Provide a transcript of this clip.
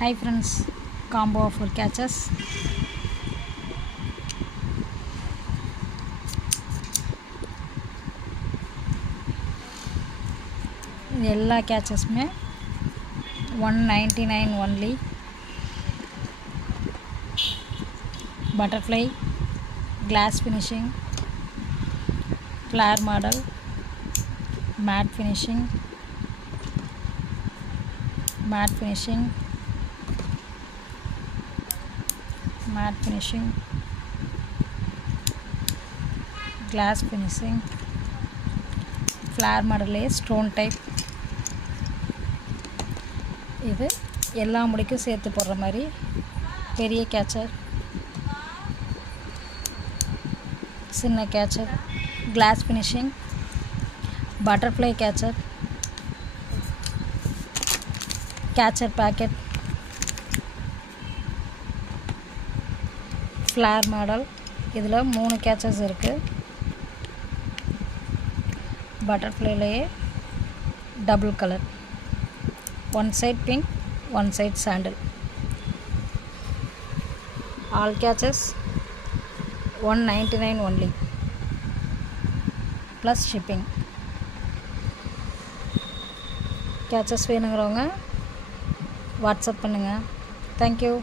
Hi friends, combo of four catches. எல்லா கேச்சஸுமே 199 only. Butterfly, glass finishing, flare model, matte finishing, glass finishing, flare மாடலே stone type. இது எல்லா முடிக்கும் சேர்த்து போடுற மாதிரி பெரிய கேச்சர், சின்ன catcher, glass finishing, butterfly catcher, catcher packet, flare model. இதில் 3 கேச்சர்ஸ் இருக்குது. பட்டர்ஃப்ளைலேயே double colour, one side pink, one side sandal. All catches 199 only plus shipping. catches வேணுங்கிறவங்க வாட்ஸ்அப் பண்ணுங்கள். Thank you.